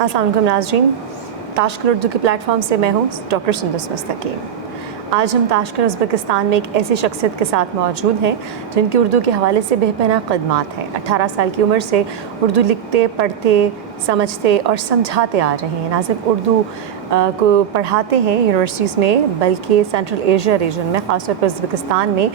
अस्सलाम वालेकुम नाज़रीन, ताशकन उर्दू के प्लेटफॉर्म से मैं हूँ डॉक्टर सुंदस मुस्तकीम। आज हम ताशकन उज़्बेकिस्तान में एक ऐसी शख्सियत के साथ मौजूद हैं जिनकी उर्दू के हवाले से बेपनाह ख़दमात हैं। 18 साल की उम्र से उर्दू लिखते, पढ़ते, समझते और समझाते आ रहे हैं। ना सिर्फ उर्दू को पढ़ाते हैं यूनिवर्सिटीज़ में, बल्कि सेंट्रल एशिया रीजन में, ख़ासतौर पर उज़्बेकिस्तान में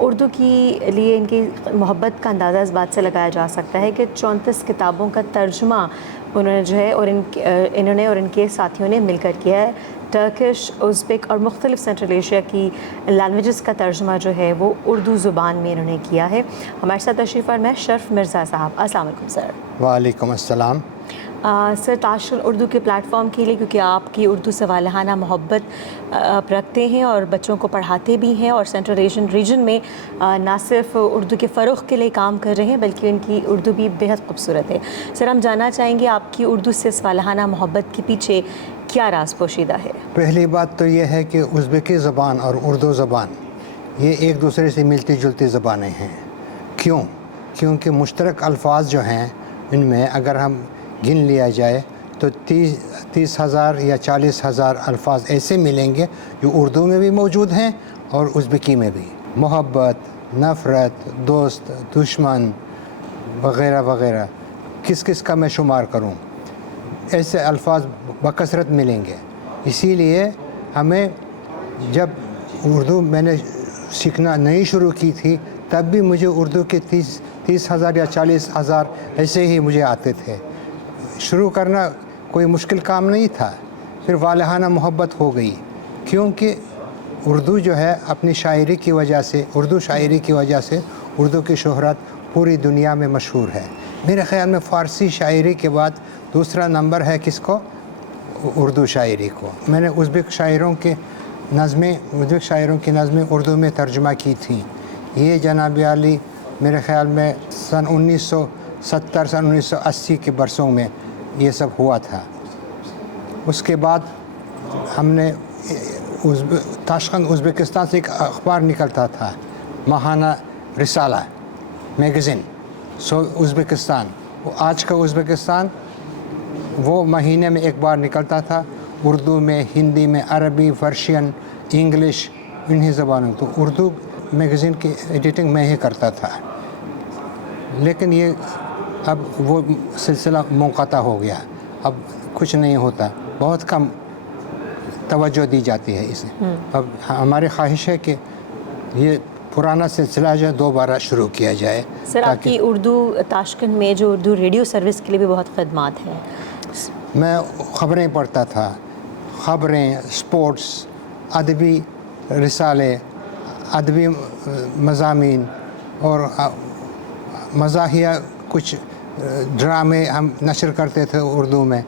उर्दू की लिए इनकी मोहब्बत का अंदाज़ा इस बात से लगाया जा सकता है कि 34 किताबों का तर्जुमा उन्होंने जो है और इन्होंने और इनके साथियों ने मिलकर किया है। टर्किश, उज़्बेक और मुख्तलिफ़ सेंट्रल एशिया की लैंग्वेजेस का तर्जुमा जो है वो उर्दू ज़ुबान में इन्होंने किया है। हमारे साथ तशरीफ़ फरमा है शर्फ मिर्ज़ा साहब। अस्सलाम वालेकुम सर। वालेकुम अस्सलाम। सर, ताशकन उर्दू के प्लेटफॉर्म के लिए, क्योंकि आपकी उर्दू से वालहाना मोहब्बत आप रखते हैं और बच्चों को पढ़ाते भी हैं और सेंट्रल एशियन रीजन में ना सिर्फ उर्दू के फ़रोग़ के लिए काम कर रहे हैं बल्कि उनकी उर्दू भी बेहद खूबसूरत है। सर, हम जानना चाहेंगे आपकी उर्दू से इस वालहाना मोहब्बत के पीछे क्या राज पोशीदा है? पहली बात तो ये है कि उज़्बेकी ज़बान और उर्दू ज़बान ये एक दूसरे से मिलती जुलती ज़बानें हैं। क्यों? क्योंकि मुश्तरक अल्फाज जो हैं इनमें अगर हम गिन लिया जाए तो 30,000 या 40,000 अल्फाज ऐसे मिलेंगे जो उर्दू में भी मौजूद हैं और उज़्बेकी में भी। मोहब्बत, नफ़रत, दोस्त, दुश्मन वग़ैरह वग़ैरह, किस किस का मैं शुमार करूं, ऐसे अल्फाज बकसरत मिलेंगे। इसीलिए हमें जब उर्दू मैंने सीखना नहीं शुरू की थी तब भी मुझे उर्दू के 30,000 या 40,000 ऐसे ही मुझे आते थे। शुरू करना कोई मुश्किल काम नहीं था, फिर वालहाना मोहब्बत हो गई क्योंकि उर्दू जो है अपनी शायरी की वजह से, उर्दू शायरी की वजह से उर्दू की शोहरत पूरी दुनिया में मशहूर है। मेरे ख़्याल में फ़ारसी शायरी के बाद दूसरा नंबर है किसको? उर्दू शायरी को। मैंने उज़्बेक शायरों की नज़में उर्दू में तर्जुमा की थी। ये जनाब आली मेरे ख़्याल में सन 1970 सन 1980 के बरसों में ये सब हुआ था। उसके बाद हमने ताशकन उज़्बेकिस्तान से एक अखबार निकलता था, माहाना रिसाला मैगज़ीन उज़्बेकिस्तान। वो आज का उज़्बेकिस्तान वो महीने में एक बार निकलता था, उर्दू में, हिंदी में, अरबी, पर्शियन, इंग्लिश, इन्हीं ज़बानों। तो उर्दू मैगज़ीन की एडिटिंग मैं ही करता था, लेकिन ये अब वो सिलसिला मुनक़ता हो गया, अब कुछ नहीं होता, बहुत कम तवज्जो दी जाती है इसे। अब हमारी ख्वाहिश है कि ये पुराना सिलसिला जो दोबारा शुरू किया जाए। सर, आपकी उर्दू ताशकन में जो उर्दू रेडियो सर्विस के लिए भी बहुत खदमात हैं। मैं ख़बरें पढ़ता था, ख़बरें, स्पोर्ट्स, अदबी रिसाले, अदबी मज़ामीन और मज़ाहिया कुछ ड्रामे हम नशर करते थे उर्दू में,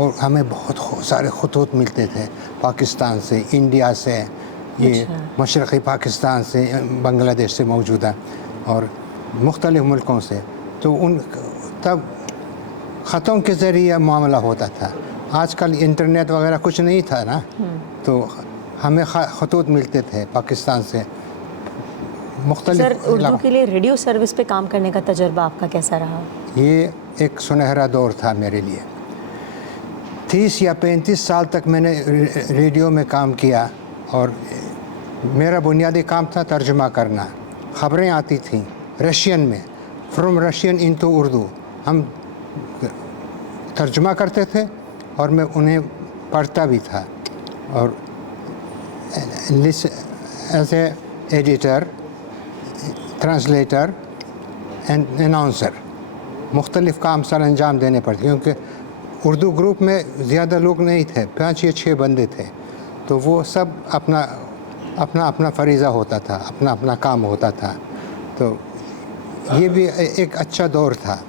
और हमें बहुत सारे ख़ुतूत मिलते थे पाकिस्तान से, इंडिया से, ये मशरक़ी पाकिस्तान से, बांग्लादेश से मौजूदा और मुख्तलिफ़ मुल्कों से। तो तब ख़तों के ज़रिए मामला होता था। आजकल इंटरनेट वगैरह कुछ नहीं था ना, तो हमें ख़तूत मिलते थे पाकिस्तान से। सर, उर्दू के लिए रेडियो सर्विस पे काम करने का तजर्बा आपका कैसा रहा? ये एक सुनहरा दौर था मेरे लिए। 30 या 35 साल तक मैंने रेडियो में काम किया और मेरा बुनियादी काम था तर्जुमा करना। ख़बरें आती थीं रशियन में, फ्रॉम रशियन इनटू उर्दू, हम तर्जुमा करते थे और मैं उन्हें पढ़ता भी था। और as a editor, translator and announcer मुख्तलिफ़ काम सर अंजाम देने पड़ते, क्योंकि उर्दू ग्रुप में ज़्यादा लोग नहीं थे, 5 या 6 बंदे थे। तो वो सब अपना अपना फ़रीज़ा होता था, अपना अपना काम होता था। तो ये भी एक अच्छा दौर था,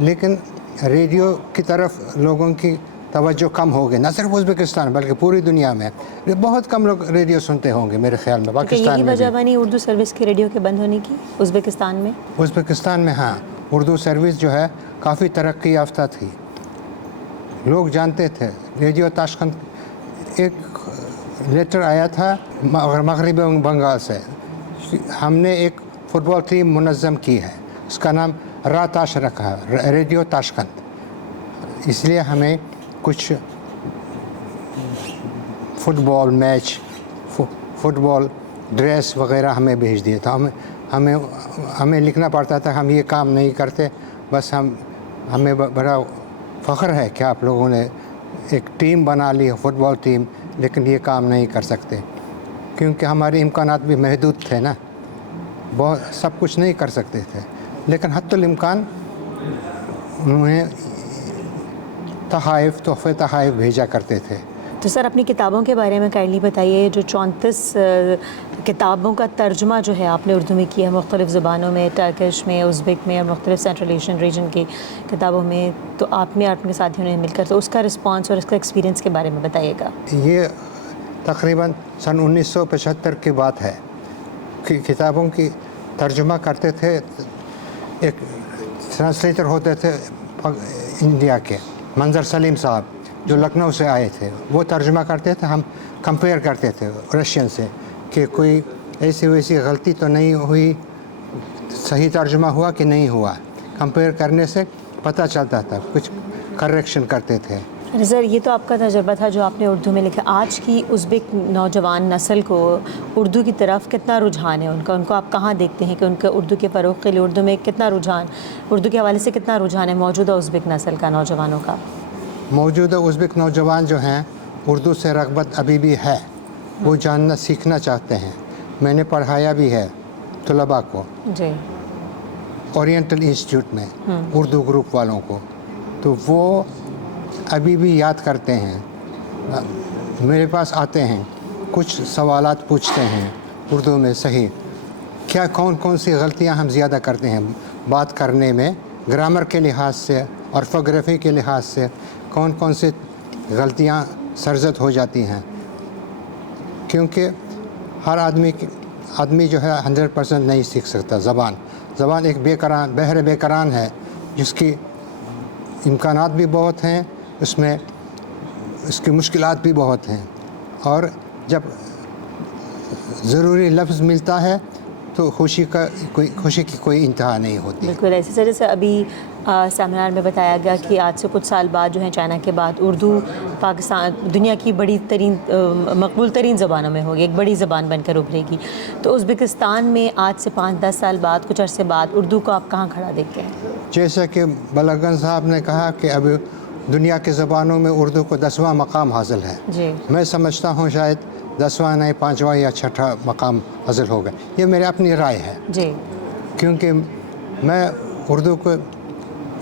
लेकिन रेडियो की तरफ लोगों की तवज्जो कम हो गई, न सिर्फ उज़्बेकिस्तान बल्कि पूरी दुनिया में। बहुत कम लोग रेडियो सुनते होंगे मेरे ख़्याल में। पाकिस्तान में वजह बनी उर्दू सर्विस के रेडियो के बंद होने की उज़्बेकिस्तान में? उज़्बेकिस्तान में हाँ, उर्दू सर्विस जो है काफ़ी तरक्की याफ्ता थी। लोग जानते थे रेडियो ताशकन। एक लेटर आया था मगरबी बंगाल से, हमने एक फ़ुटबॉल टीम मुनज़्ज़म की है, उसका नाम रा ताश रखा है, रेडियो ताशकंद। इसलिए हमें कुछ फुटबॉल मैच, फुटबॉल ड्रेस वगैरह हमें भेज दिए। तो हमें लिखना पड़ता था हम ये काम नहीं करते, बस हमें बड़ा फ़ख्र है कि आप लोगों ने एक टीम बना ली है, फुटबॉल टीम, लेकिन ये काम नहीं कर सकते क्योंकि हमारे इम्कानात भी महदूद थे ना, बहुत सब कुछ नहीं कर सकते थे। लेकिन हत्तुल इम्कान उन्हें तोहफ़े तहाइफ भेजा करते थे। तो सर अपनी किताबों के बारे में काइंडली बताइए। जो 34 किताबों का तर्जुमा जो है आपने उर्दू में किया है मुख्तलिफ़ ज़ुबानों में, टर्किश में, उज़्बेक में और मुख्तलिफ़ सेंट्रल एशियन रीजन की किताबों में, तो आपने अपने साथियों ने मिलकर तो उसका रिस्पांस और उसका एक्सपीरियंस के बारे में बताइएगा। ये तकरीबन सन 1975 की बात है कि किताबों की तर्जुमा करते थे। एक ट्रांसलेटर होते थे इंडिया के, मंजर सलीम साहब, जो लखनऊ से आए थे, वो तर्जुमा करते थे। हम कंपेयर करते थे रशियन से कि कोई ऐसी वैसी गलती तो नहीं हुई, सही तर्जुमा हुआ कि नहीं हुआ। कंपेयर करने से पता चलता था, कुछ करेक्शन करते थे। अरे सर ये तो आपका तजुर्बा था जो आपने उर्दू में लिखा। आज की उज़्बेक नौजवान नस्ल को उर्दू की तरफ कितना रुझान है उनको आप कहाँ देखते हैं कि उनका उर्दू के फ़रोग़ के लिए उर्दू में कितना रुझान, उर्दू के हवाले से कितना रुझान है मौजूदा उज़्बेक नस्ल का, नौजवानों का? मौजूदा उज़्बेक नौजवान जो हैं उर्दू से रग़बत अभी भी है, वो जानना सीखना चाहते हैं। मैंने पढ़ाया भी है तलबा को जी ओरिएंटल इंस्टीट्यूट में उर्दू ग्रुप वालों को, तो वो अभी भी याद करते हैं। मेरे पास आते हैं, कुछ सवालात पूछते हैं उर्दू में, सही क्या कौन कौन सी गलतियां हम ज़्यादा करते हैं बात करने में, ग्रामर के लिहाज से, ऑर्थोग्राफी के लिहाज से कौन कौन सी गलतियां सरजद हो जाती हैं। क्योंकि हर आदमी जो है 100% नहीं सीख सकता। ज़बान एक बहर बेकरान है जिसकी इम्कानात भी बहुत हैं, उसमें उसकी मुश्किलात भी बहुत हैं, और जब ज़रूरी लफ्ज़ मिलता है तो खुशी की कोई इंतहा नहीं होती। बिल्कुल ऐसे सर, जैसे अभी सेमिनार में बताया गया कि आज से कुछ साल बाद जो है चाइना के बाद उर्दू पाकिस्तान दुनिया की बड़ी तरीन मकबूल तरीन ज़बानों में होगी, एक बड़ी ज़बान बनकर उभरेगी। तो उज़्बेकिस्तान में आज से 5-10 साल बाद, कुछ अरसे बाद उर्दू को आप कहाँ खड़ा देखते हैं? जैसा कि बलगन साहब ने कहा कि अब दुनिया की ज़बानों में उर्दू को 10वां मकाम हासिल है। जी मैं समझता हूँ शायद 10वां नहीं 5वां या 6ठा मकाम हासिल होगा। ये मेरी अपनी राय है जी, क्योंकि मैं उर्दू को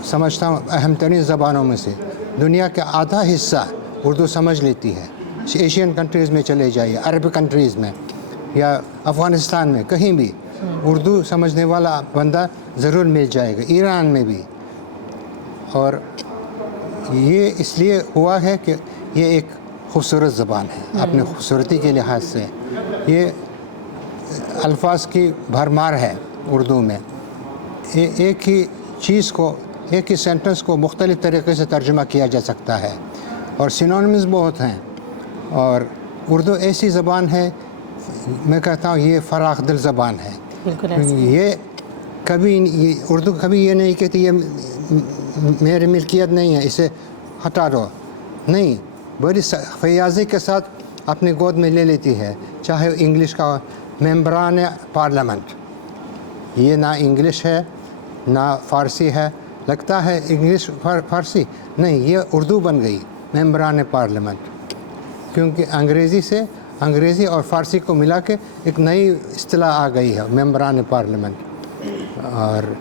समझता हूँ अहम तरीन ज़बानों में से। दुनिया का आधा हिस्सा उर्दू समझ लेती है। एशियन कंट्रीज़ में चले जाइए, अरब कंट्रीज़ में या अफ़गानिस्तान में, कहीं भी उर्दू समझने वाला बंदा ज़रूर मिल जाएगा, ईरान में भी। और ये इसलिए हुआ है कि ये एक खूबसूरत ज़बान है अपनी खूबसूरती के लिहाज से। ये अल्फाज की भरमार है उर्दू में। एक ही चीज़ को, एक ही सेंटेंस को मुख्तलिफ़ तरीक़े से तर्जुमा किया जा सकता है, और सिनोनिम्स बहुत हैं। और उर्दू ऐसी ज़बान है, मैं कहता हूँ ये फ़राख़ दिल ज़बान है। बिल्कुल ऐसे। ये उर्दू कभी ये नहीं कहती ये मेरी मिल्कियत नहीं है, इसे हटा दो, नहीं, बड़ी फयाज़ी के साथ अपने गोद में ले लेती है। चाहे इंग्लिश का मेंबरान पार्लियामेंट, ये ना इंग्लिश है ना फ़ारसी है, लगता है इंग्लिश फ़ारसी, नहीं, ये उर्दू बन गई मेंबरान पार्लियामेंट, क्योंकि अंग्रेज़ी और फ़ारसी को मिला के एक नई इस्तिलाह आ गई है मेंबरान पार्लियामेंट। और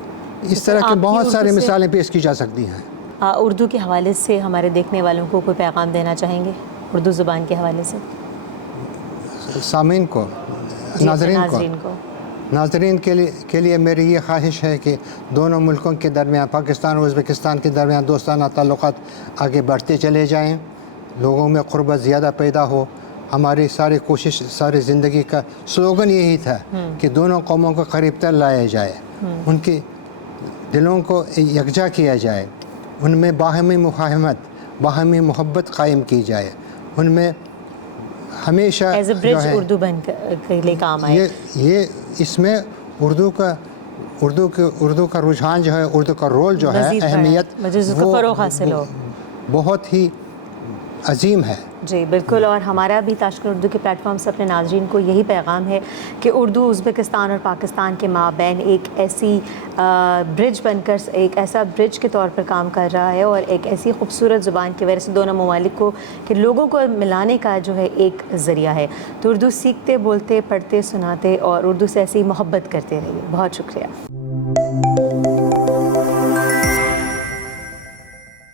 इस तरह की बहुत सारी मिसालें पेश की जा सकती हैं। उर्दू के हवाले से हमारे देखने वालों को कोई पैगाम देना चाहेंगे उर्दू ज़ुबान के हवाले से? सामीन को, नाज़रीन के लिए मेरी ये ख्वाहिश है कि दोनों मुल्कों के दरमियान, पाकिस्तान और उज़्बेकिस्तान के दरमियान दोस्ताना ताल्लुक़ात आगे बढ़ते चले जाएं, लोगों में क़ुर्बत ज़्यादा पैदा हो। हमारी सारी कोशिश, सारी ज़िंदगी का स्लोगन यही था कि दोनों कौमों को करीब तर लाया जाए, उनके दिलों को यकजा किया जाए, उनमें बाहमी मुफाहमत, बाहमी मोहब्बत कायम की जाए, उनमें हमेशा जो है उर्दू बन के लिए काम आए। ये इसमें उर्दू का रुझान जो है, उर्दू का रोल जो है, अहमियत, वो बहुत ही عظیم ہے. جی بالکل, اور ہمارا بھی تاشقر اردو کے پلیٹ فارم سے اپنے ناظرین کو یہی پیغام ہے کہ اردو ازبکستان اور پاکستان کے مابین ایک ایسی برج بن کر, ایک ایسا برج کے طور پر کام کر رہا ہے, اور ایک ایسی خوبصورت زبان کی وجہ سے دونوں ممالک کو کہ لوگوں کو ملانے کا جو ہے ایک ذریعہ ہے. تو اردو سیکھتے, بولتے, پڑھتے, سناتے اور اردو سے ایسی محبت کرتے رہیے. بہت شکریہ.